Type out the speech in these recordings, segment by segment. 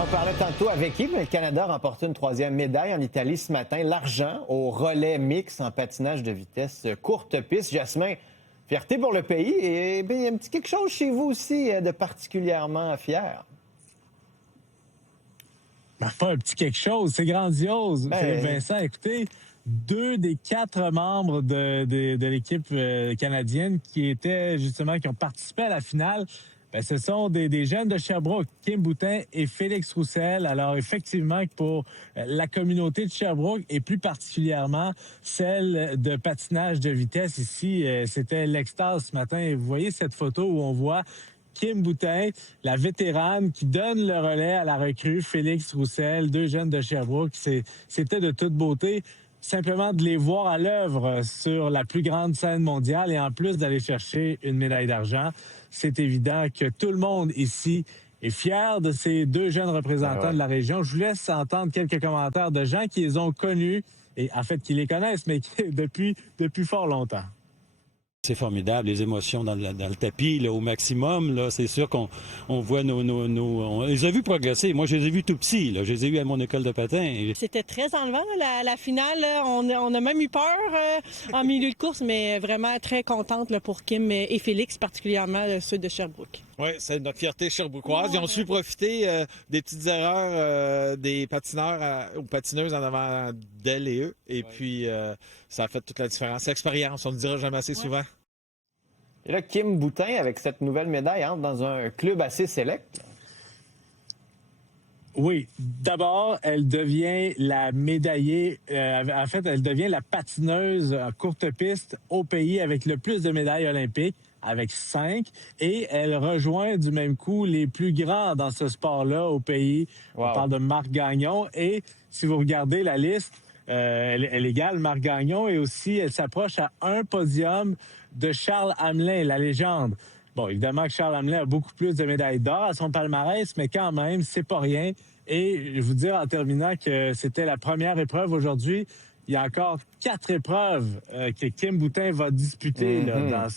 On parlait tantôt avec qui, mais le Canada a remporté une troisième médaille en Italie ce matin, l'argent au relais mix en patinage de vitesse courte piste. Jasmin, fierté pour le pays et bien, il y a un petit quelque chose chez vous aussi de particulièrement fier. Pas un petit quelque chose, c'est grandiose. Ben... Philippe Vincent, écoutez, 2 des 4 membres de l'équipe canadienne qui ont participé à la finale, ce sont des jeunes de Sherbrooke, Kim Boutin et Félix Roussel. Alors effectivement, pour la communauté de Sherbrooke et plus particulièrement celle de patinage de vitesse ici, c'était l'extase ce matin. Et vous voyez cette photo où on voit Kim Boutin, la vétérane, qui donne le relais à la recrue Félix Roussel, 2 jeunes de Sherbrooke. C'était de toute beauté. Simplement de les voir à l'œuvre sur la plus grande scène mondiale et en plus d'aller chercher une médaille d'argent, c'est évident que tout le monde ici est fier de ces 2 jeunes représentants de la région. Je vous laisse entendre quelques commentaires de gens qui les ont connus et en fait qui les connaissent, mais depuis fort longtemps. C'est formidable, les émotions dans le tapis là, au maximum. Là, c'est sûr qu'on voit on les a vus progresser. Moi, je les ai vus tout petits. Là. Je les ai vus à mon école de patin. C'était très enlevant, la finale. On a même eu peur en milieu de course, mais vraiment très contente là, pour Kim et Félix, particulièrement ceux de Sherbrooke. Oui, c'est notre fierté sherbrookoise. Ils ont su profiter des petites erreurs des patineurs ou patineuses en avant d'elles et eux. Et puis, ça a fait toute la différence. L'expérience, on ne le dira jamais assez souvent. Et là, Kim Boutin, avec cette nouvelle médaille, entre dans un club assez sélect. Oui. D'abord, elle devient la médaillée. En fait, elle devient la patineuse en courte piste au pays avec le plus de médailles olympiques, avec 5. Et elle rejoint du même coup les plus grands dans ce sport-là au pays. Wow. On parle de Marc Gagnon. Et si vous regardez la liste, elle égale Marc Gagnon et aussi elle s'approche à un podium de Charles Hamelin, la légende. Bon, évidemment que Charles Hamelin a beaucoup plus de médailles d'or à son palmarès, mais quand même, c'est pas rien. Et je vous dire en terminant que c'était la première épreuve aujourd'hui. Il y a encore 4 épreuves que Kim Boutin va disputer là,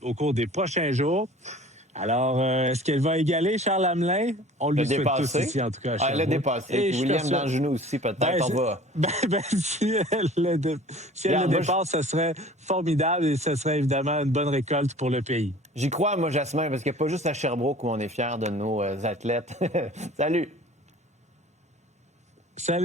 au cours des prochains jours. Alors, est-ce qu'elle va égaler Charles Hamelin? On le souhaite tous ici, en tout cas. Elle l'a dépassé. Et William Dangenou aussi, peut-être. On va... si elle le dépasse, ce serait formidable et ce serait évidemment une bonne récolte pour le pays. J'y crois, moi, Jasmin, parce qu'il n'y a pas juste à Sherbrooke où on est fiers de nos athlètes. Salut! Salut!